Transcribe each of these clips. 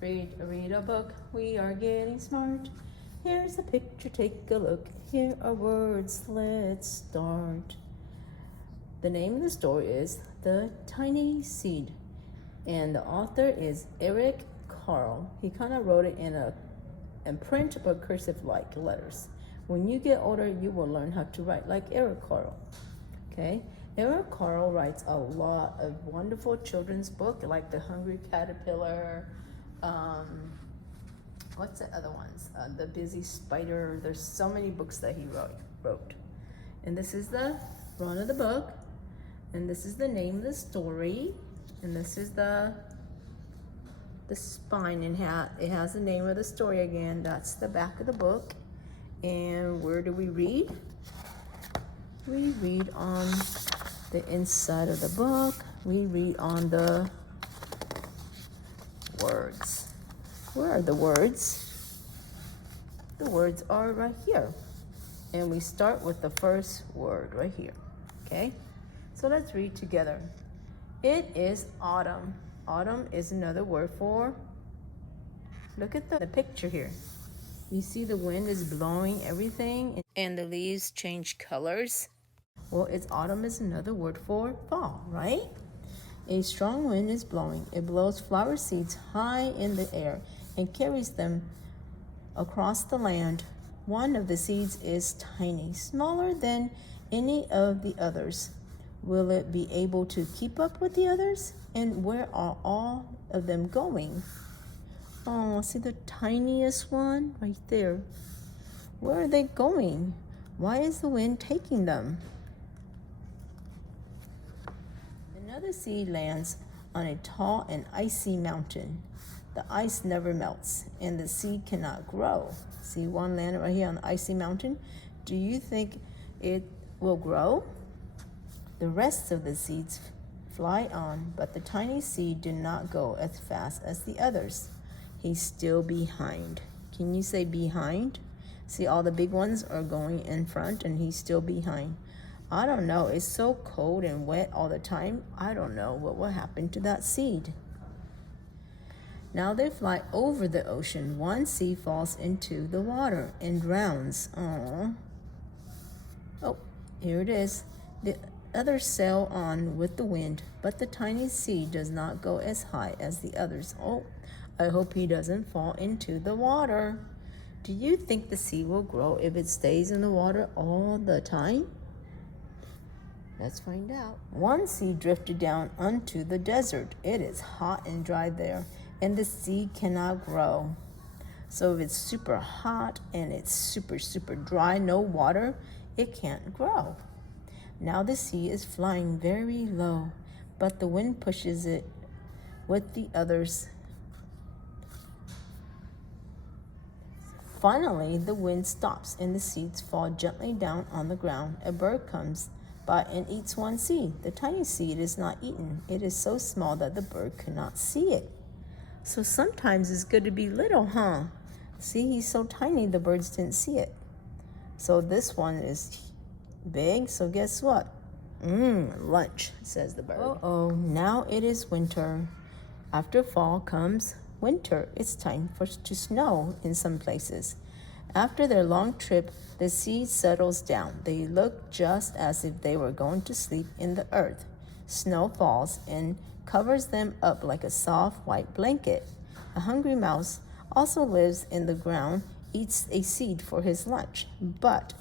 Read a book, we are getting smart. Here's a picture, take a look. Here are words, let's start. The name of the story is The Tiny Seed, and the author is Eric Carle. He kind of wrote it in print but cursive-like letters. When you get older, you will learn how to write like Eric Carle. Okay? Eric Carle writes a lot of wonderful children's books like The Hungry Caterpillar, what's the other ones? The Busy Spider. There's so many books that he wrote. And this is the front of the book. And this is the name of the story. And this is the spine, and it has the name of the story again. That's the back of the book. And where do we read? We read on the inside of the book. We read on the words. Where are the words? The words are right here. And we start with the first word right here. Okay? So let's read together. It is autumn. Autumn is another word for, look at the picture here. You see the wind is blowing everything and the leaves change colors. Well, autumn is another word for fall, right? A strong wind is blowing. It blows flower seeds high in the air and carries them across the land. One of the seeds is tiny, smaller than any of the others. Will it be able to keep up with the others? And where are all of them going? Oh, see the tiniest one right there. Where are they going? Why is the wind taking them? Another seed lands on a tall and icy mountain. The ice never melts, and the seed cannot grow. See one landed right here on the icy mountain? Do you think it will grow? The rest of the seeds fly on, but the tiny seed did not go as fast as the others. He's still behind. Can you say behind? See, all the big ones are going in front, and he's still behind. I don't know. It's so cold and wet all the time. I don't know what will happen to that seed. Now they fly over the ocean. One seed falls into the water and drowns. Aww. Oh, here it is. The others sail on with the wind, but the tiny seed does not go as high as the others. Oh, I hope he doesn't fall into the water. Do you think the seed will grow if it stays in the water all the time? Let's find out. One seed drifted down onto the desert. It is hot and dry there, and the seed cannot grow. So if it's super hot and it's super dry, no water, it can't grow. Now the seed is flying very low, but the wind pushes it with the others. Finally, the wind stops and the seeds fall gently down on the ground. A bird comes by and eats one seed. The tiny seed is not eaten. It is so small that the bird could not see it. So sometimes it's good to be little, huh? See, he's so tiny, the birds didn't see it. So this one is big, so guess what? Lunch, says the bird. Uh-oh, now it is winter. After fall comes winter. It's time to snow in some places. After their long trip, the seed settles down. They look just as if they were going to sleep in the earth. Snow falls and covers them up like a soft white blanket. A hungry mouse also lives in the ground, eats a seed for his lunch. But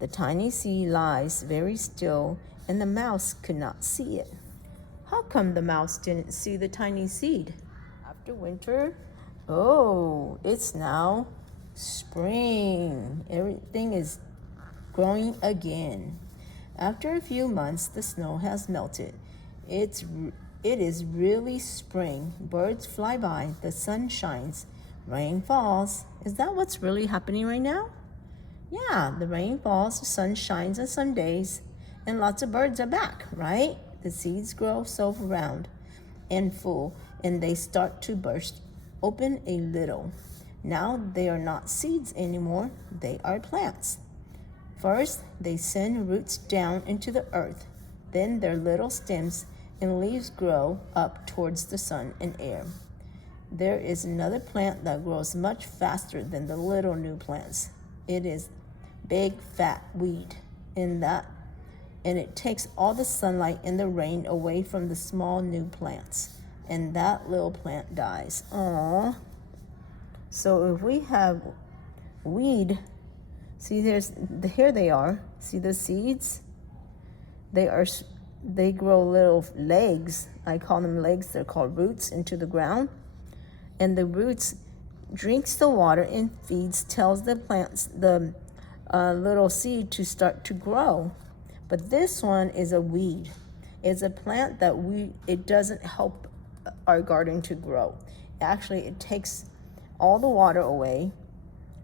the tiny seed lies very still, and the mouse could not see it. How come the mouse didn't see the tiny seed? After winter, it's now spring. Everything is growing again. After a few months, the snow has melted. It is really spring. Birds fly by, the sun shines, rain falls. Is that what's really happening right now? Yeah, the rain falls, the sun shines on some days, and lots of birds are back, right? The seeds grow so round and full, and they start to burst open a little. Now they are not seeds anymore, they are plants. First, they send roots down into the earth. Then their little stems and leaves grow up towards the sun and air. There is another plant that grows much faster than the little new plants. It is big fat weed in that, and it takes all the sunlight and the rain away from the small new plants, and that little plant dies. Aww. So if we have weed, see, here they are. See the seeds? They grow little legs. I call them legs. They're called roots into the ground. And the roots drinks the water and feeds, tells the plants, the little seed to start to grow. But this one is a weed. It's a plant that it doesn't help our garden to grow. Actually, it takes all the water away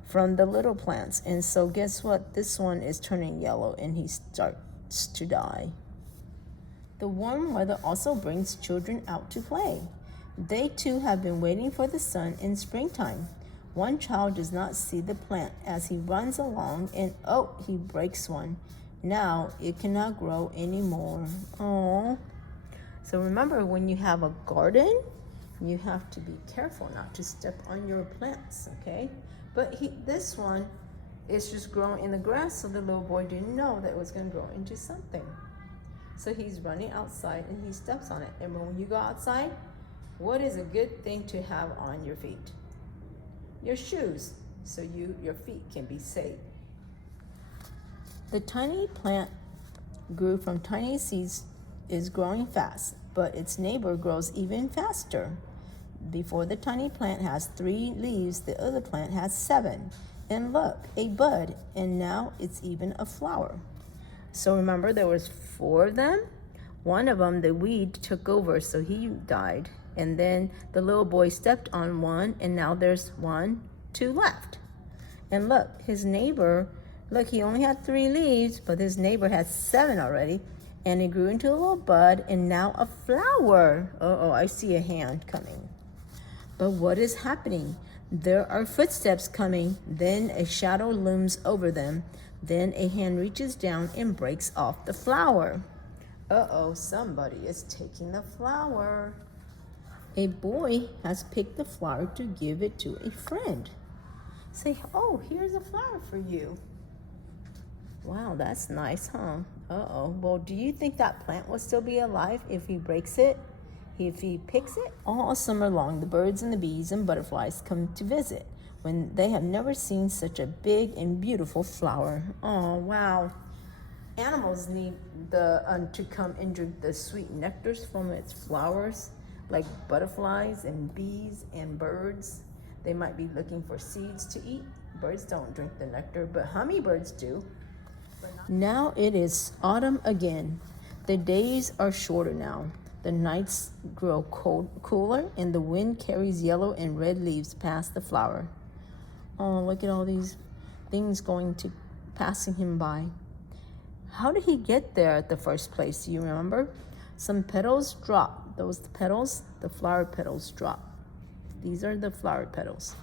from the little plants. And so guess what? This one is turning yellow and he starts to die. The warm weather also brings children out to play. They too have been waiting for the sun in springtime. One child does not see the plant as he runs along, and he breaks one. Now it cannot grow anymore. Oh. So remember, when you have a garden, you have to be careful not to step on your plants, okay? But this one is just growing in the grass, so the little boy didn't know that it was going to grow into something. So he's running outside and he steps on it. And when you go outside, what is a good thing to have on your feet? Your shoes, so your feet can be safe. The tiny plant grew from tiny seeds, is growing fast, but its neighbor grows even faster. Before the tiny plant has 3 leaves, the other plant has 7. And look, a bud, and now it's even a flower. So remember, there was 4 of them. One of them, the weed took over, so he died. And then the little boy stepped on one, and now there's 1, 2 left. And look, his neighbor, he only had 3 leaves, but his neighbor had 7 already. And it grew into a little bud, and now a flower. I see a hand coming. But what is happening? There are footsteps coming. Then a shadow looms over them. Then a hand reaches down and breaks off the flower. Somebody is taking the flower. A boy has picked the flower to give it to a friend. Say, here's a flower for you. Wow, that's nice, huh? Well, do you think that plant will still be alive if he breaks it? If he picks it? All summer long, the birds and the bees and butterflies come to visit when they have never seen such a big and beautiful flower. Oh, wow. Animals need to come and drink the sweet nectars from its flowers, like butterflies and bees and birds. They might be looking for seeds to eat. Birds don't drink the nectar, but hummingbirds do. Now it is autumn again. The days are shorter now. The nights grow cooler, and the wind carries yellow and red leaves past the flower. Oh, look at all these things passing him by. How did he get there at the first place? Do you remember? Some petals drop. Those petals, the flower petals drop. These are the flower petals.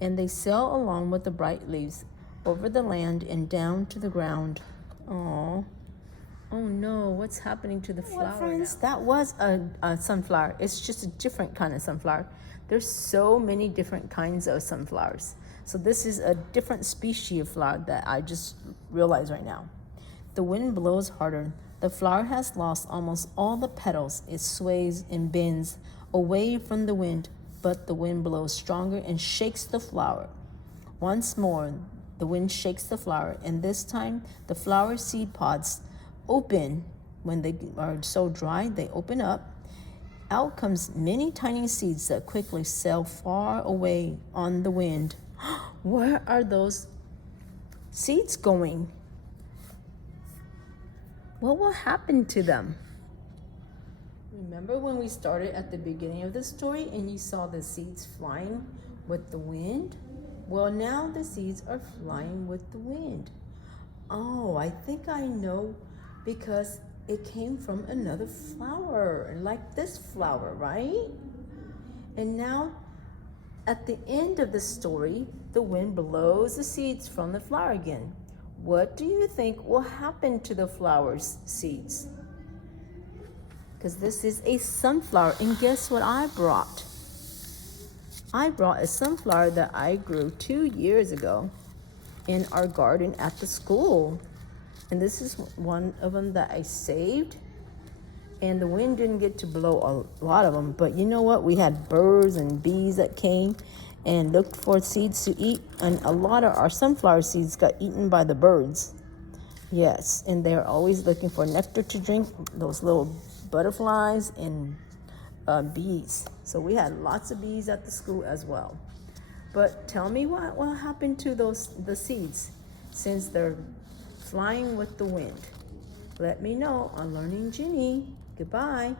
And they sail along with the bright leaves over the land and down to the ground. Oh no, what's happening to the flower? Well, friends, that was a sunflower. It's just a different kind of sunflower. There's so many different kinds of sunflowers. So this is a different species of flower that I just realized right now. The wind blows harder. The flower has lost almost all the petals. It sways and bends away from the wind, but the wind blows stronger and shakes the flower. Once more, the wind shakes the flower, and this time the flower seed pods open. When they are so dry, they open up. Out comes many tiny seeds that quickly sail far away on the wind. Where are those seeds going? What will happen to them? Remember when we started at the beginning of the story and you saw the seeds flying with the wind? Well, now the seeds are flying with the wind. I think I know, because it came from another flower, like this flower, right? And now, at the end of the story, the wind blows the seeds from the flower again. What do you think will happen to the flower's seeds? Because this is a sunflower, and guess what I brought? I brought a sunflower that I grew 2 years ago in our garden at the school. And this is one of them that I saved. And the wind didn't get to blow a lot of them. But you know what? We had birds and bees that came and looked for seeds to eat. And a lot of our sunflower seeds got eaten by the birds. Yes, and they're always looking for nectar to drink, those little butterflies and bees. So we had lots of bees at the school as well. But tell me what happened to the seeds since they're flying with the wind. Let me know on Learning Ginny. Goodbye.